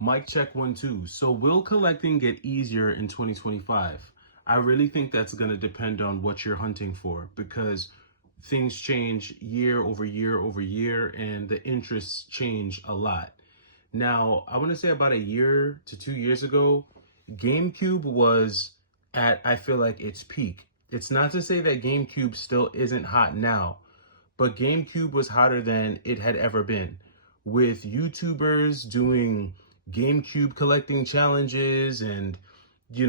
Mic check 1 2. So will collecting get easier in 2025? I really think that's going to depend on what you're hunting for, because things change year over year over year and the interests change a lot. Now, I want to say about a year to 2 years ago, GameCube was at, I feel like, its peak. It's not to say that GameCube still isn't hot now, but GameCube was hotter than it had ever been, with YouTubers doing GameCube collecting challenges and,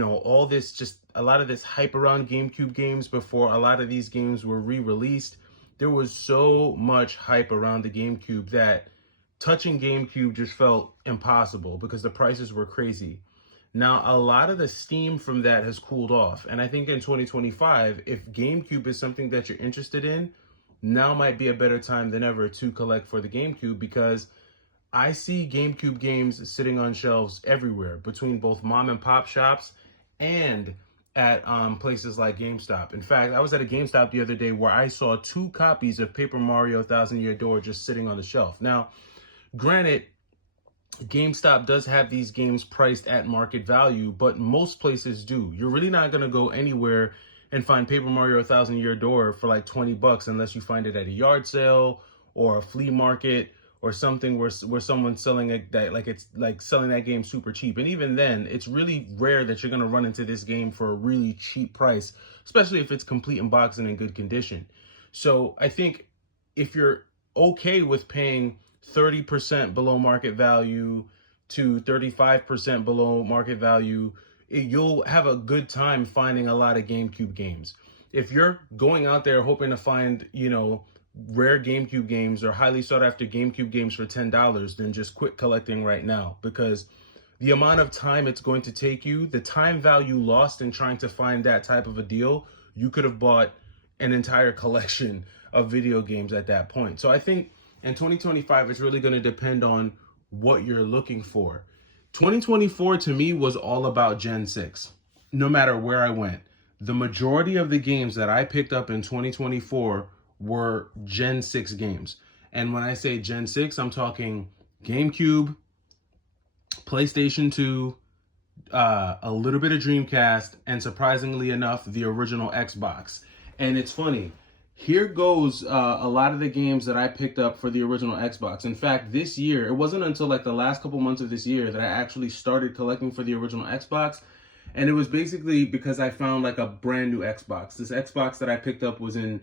all this, just a lot of this hype around GameCube games before a lot of these games were re-released. There was so much hype around the GameCube that touching GameCube just felt impossible because the prices were crazy. Now, a lot of the steam from that has cooled off. And I think in 2025, if GameCube is something that you're interested in, now might be a better time than ever to collect for the GameCube, because I see GameCube games sitting on shelves everywhere between both mom and pop shops and at places like GameStop. In fact, I was at a GameStop the other day where I saw 2 copies of Paper Mario Thousand Year Door just sitting on the shelf. Now, granted, GameStop does have these games priced at market value, but most places do. You're really not going to go anywhere and find Paper Mario Thousand Year Door for like $20 unless you find it at a yard sale or a flea market or something where someone's selling it that, like, it's like selling that game super cheap. And even then, it's really rare that you're going to run into this game for a really cheap price, especially if it's complete in box and in good condition. So I think if you're okay with paying 30% below market value to 35% below market value, you'll have a good time finding a lot of GameCube games. If you're going out there hoping to find, rare GameCube games or highly sought after GameCube games for $10, then just quit collecting right now, because the amount of time it's going to take you, the time value lost in trying to find that type of a deal, you could have bought an entire collection of video games at that point. So I think in 2025, it's really going to depend on what you're looking for. 2024 to me was all about Gen 6. No matter where I went, the majority of the games that I picked up in 2024 were Gen 6 games. And when I say Gen 6, I'm talking GameCube, PlayStation 2, a little bit of Dreamcast, and surprisingly enough, the original Xbox. And it's funny, here goes a lot of the games that I picked up for the original Xbox. In fact, this year, it wasn't until like the last couple months of this year that I actually started collecting for the original Xbox. And it was basically because I found like a brand new Xbox. This Xbox that I picked up was in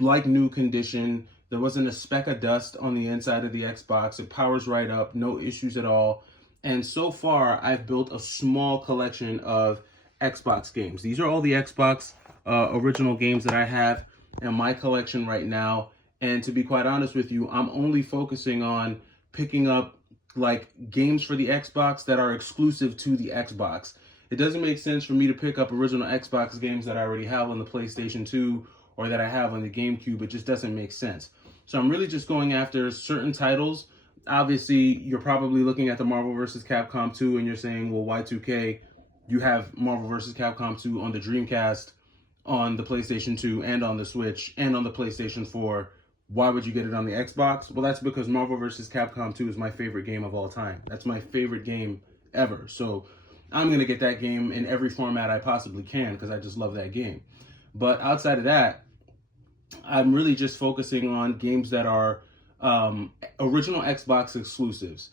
like new condition. There wasn't a speck of dust on the inside of the Xbox. It powers right up, no issues at all. And so far, I've built a small collection of Xbox games. These are all the Xbox original games that I have in my collection right now. And to be quite honest with you, I'm only focusing on picking up like games for the Xbox that are exclusive to the Xbox. It doesn't make sense for me to pick up original Xbox games that I already have on the PlayStation 2 or that I have on the GameCube. It just doesn't make sense. So I'm really just going after certain titles. Obviously, you're probably looking at the Marvel vs. Capcom 2 and you're saying, well, Y2K, you have Marvel vs. Capcom 2 on the Dreamcast, on the PlayStation 2, and on the Switch, and on the PlayStation 4. Why would you get it on the Xbox? Well, that's because Marvel vs. Capcom 2 is my favorite game of all time. That's my favorite game ever. So I'm going to get that game in every format I possibly can because I just love that game. But outside of that, I'm really just focusing on games that are original Xbox exclusives,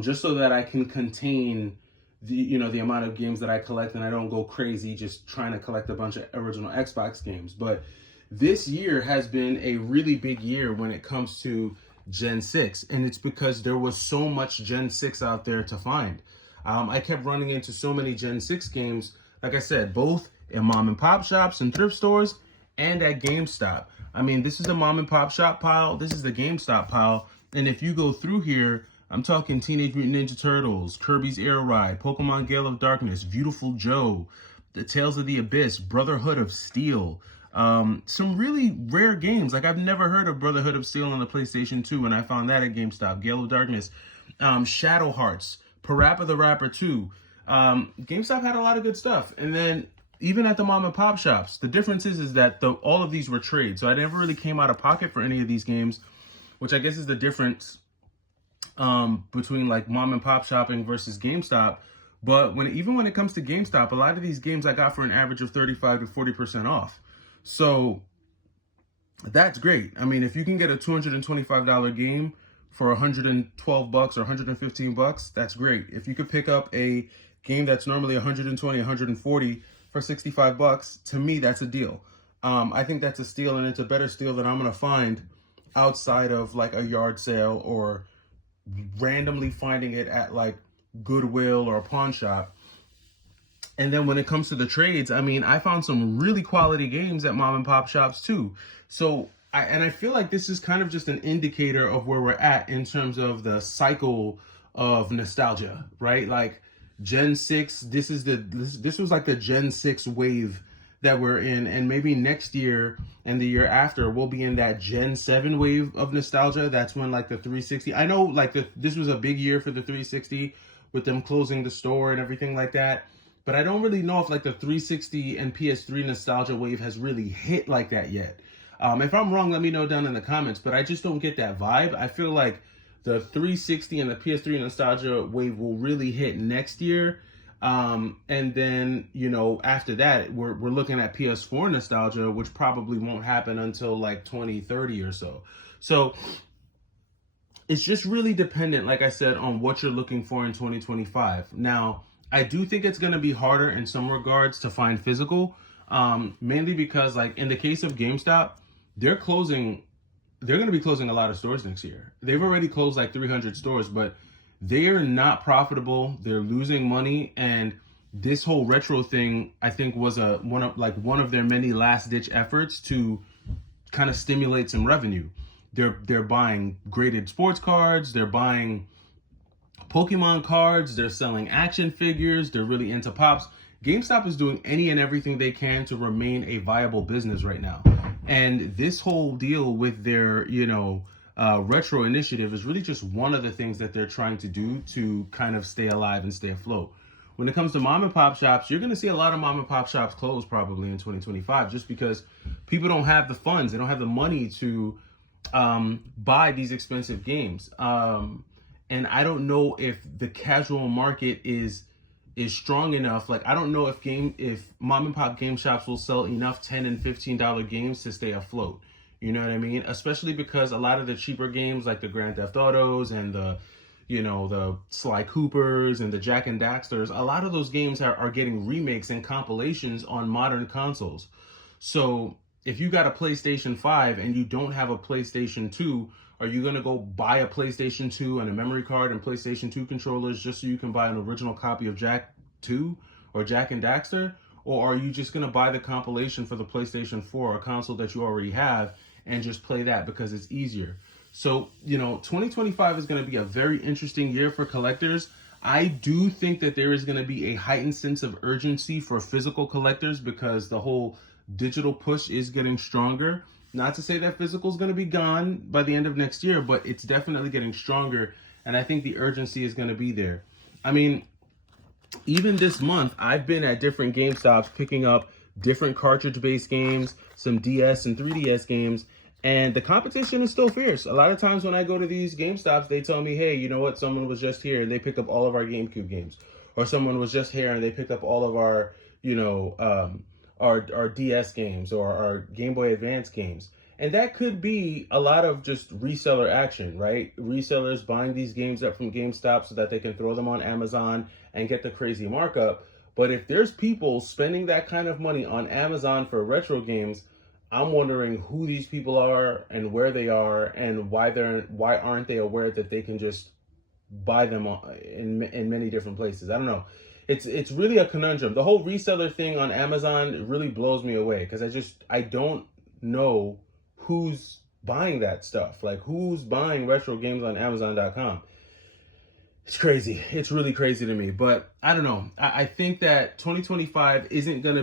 just so that I can contain the amount of games that I collect, and I don't go crazy just trying to collect a bunch of original Xbox games. But this year has been a really big year when it comes to Gen 6, and it's because there was so much Gen 6 out there to find. I kept running into so many Gen 6 games, like I said, both in mom and pop shops and thrift stores and at GameStop. I mean, this is the mom and pop shop pile, this is the GameStop pile, and if you go through here, I'm talking Teenage Mutant Ninja Turtles, Kirby's Air Ride, Pokemon Gale of Darkness, Beautiful Joe, The Tales of the Abyss, Brotherhood of Steel. Some really rare games. Like, I've never heard of Brotherhood of Steel on the PlayStation 2, and I found that at GameStop. Gale of Darkness, Shadow Hearts, Parappa the Rapper 2. GameStop had a lot of good stuff. And then even at the mom and pop shops, the difference is that all of these were trade. So I never really came out of pocket for any of these games, which I guess is the difference between like mom and pop shopping versus GameStop. But even when it comes to GameStop, a lot of these games I got for an average of 35 to 40% off. So that's great. I mean, if you can get a $225 game for $112 or $115, that's great. If you could pick up a game that's normally $120, $140 for $65, to me, that's a deal. I think that's a steal, and it's a better steal than I'm going to find outside of like a yard sale or randomly finding it at like Goodwill or a pawn shop. And then when it comes to the trades, I mean, I found some really quality games at mom and pop shops too. So I feel like this is kind of just an indicator of where we're at in terms of the cycle of nostalgia, right? Like Gen 6, this was like the Gen 6 wave that we're in, and maybe next year and the year after we'll be in that Gen 7 wave of nostalgia. That's when like the 360, I know like this was a big year for the 360 with them closing the store and everything like that. But I don't really know if like the 360 and PS3 nostalgia wave has really hit like that yet. If I'm wrong, let me know down in the comments, but I just don't get that vibe. I feel like the 360 and the PS3 nostalgia wave will really hit next year. And then, you know, after that, we're looking at PS4 nostalgia, which probably won't happen until like 2030 or so. So it's just really dependent, like I said, on what you're looking for in 2025. Now, I do think it's going to be harder in some regards to find physical, mainly because like in the case of GameStop, they're going to be closing a lot of stores next year. They've already closed like 300 stores, but they're not profitable. They're losing money. And this whole retro thing, I think, was one of their many last ditch efforts to kind of stimulate some revenue. They're buying graded sports cards. They're buying Pokemon cards. They're selling action figures. They're really into pops. GameStop is doing any and everything they can to remain a viable business right now. And this whole deal with their, retro initiative is really just one of the things that they're trying to do to kind of stay alive and stay afloat. When it comes to mom and pop shops, you're going to see a lot of mom and pop shops close probably in 2025 just because people don't have the funds. They don't have the money to buy these expensive games. And I don't know if the casual market is strong enough. Like, I don't know if mom and pop game shops will sell enough $10 and $15 games to stay afloat. You know what I mean? Especially because a lot of the cheaper games like the Grand Theft Autos and the Sly Coopers and the Jak and Daxters, a lot of those games are getting remakes and compilations on modern consoles. So if you got a PlayStation 5 and you don't have a PlayStation 2, are you going to go buy a PlayStation 2 and a memory card and PlayStation 2 controllers just so you can buy an original copy of Jak 2 or Jak and Daxter? Or are you just going to buy the compilation for the PlayStation 4, a console that you already have, and just play that because it's easier? So, 2025 is going to be a very interesting year for collectors. I do think that there is going to be a heightened sense of urgency for physical collectors because the whole digital push is getting stronger. Not to say that physical is going to be gone by the end of next year, but it's definitely getting stronger. And I think the urgency is going to be there. I mean, even this month, I've been at different GameStops picking up different cartridge-based games, some DS and 3DS games, and the competition is still fierce. A lot of times when I go to these GameStops, they tell me, hey, you know what? Someone was just here and they picked up all of our GameCube games. Or someone was just here and they picked up all of our, our DS games or our Game Boy Advance games. And that could be a lot of just reseller action, right? Resellers buying these games up from GameStop so that they can throw them on Amazon and get the crazy markup. But if there's people spending that kind of money on Amazon for retro games, I'm wondering who these people are and where they are and why aren't they aware that they can just buy them in many different places. I don't know. It's really a conundrum. The whole reseller thing on Amazon really blows me away because I don't know who's buying that stuff. Like, who's buying retro games on Amazon.com? It's crazy. It's really crazy to me. But I don't know. I think that 2025 it's not going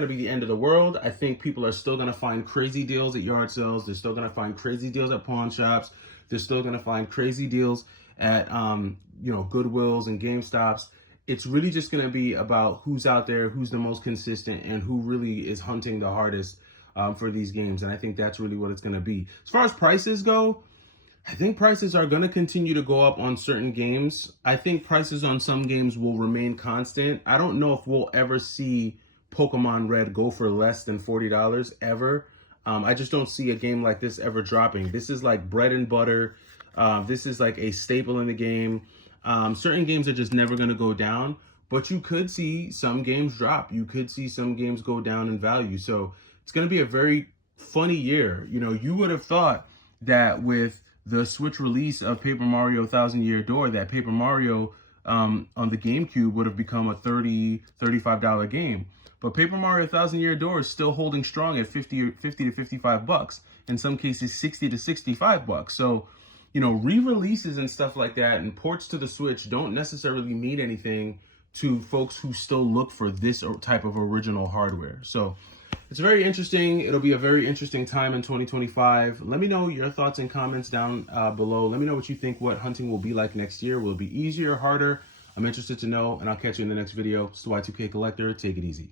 to be the end of the world. I think people are still going to find crazy deals at yard sales. They're still going to find crazy deals at pawn shops. They're still going to find crazy deals at, Goodwills and GameStops. It's really just going to be about who's out there, who's the most consistent, and who really is hunting the hardest for these games. And I think that's really what it's going to be. As far as prices go, I think prices are going to continue to go up on certain games. I think prices on some games will remain constant. I don't know if we'll ever see Pokemon Red go for less than $40 ever. I just don't see a game like this ever dropping. This is like bread and butter. This is like a staple in the game. Certain games are just never going to go down, but you could see some games drop. You could see some games go down in value. So it's going to be a very funny year. You know, you would have thought that with the Switch release of Paper Mario Thousand Year Door, that Paper Mario on the GameCube would have become a $35 game. But Paper Mario Thousand Year Door is still holding strong at 50 to 55 bucks. In some cases, 60 to 65 bucks. So, you know, re-releases and stuff like that and ports to the Switch don't necessarily mean anything to folks who still look for this type of original hardware. So it's very interesting. It'll be a very interesting time in 2025. Let me know your thoughts and comments down below. Let me know what you think what hunting will be like next year. Will it be easier, harder? I'm interested to know, and I'll catch you in the next video. It's the Y2K Collector. Take it easy.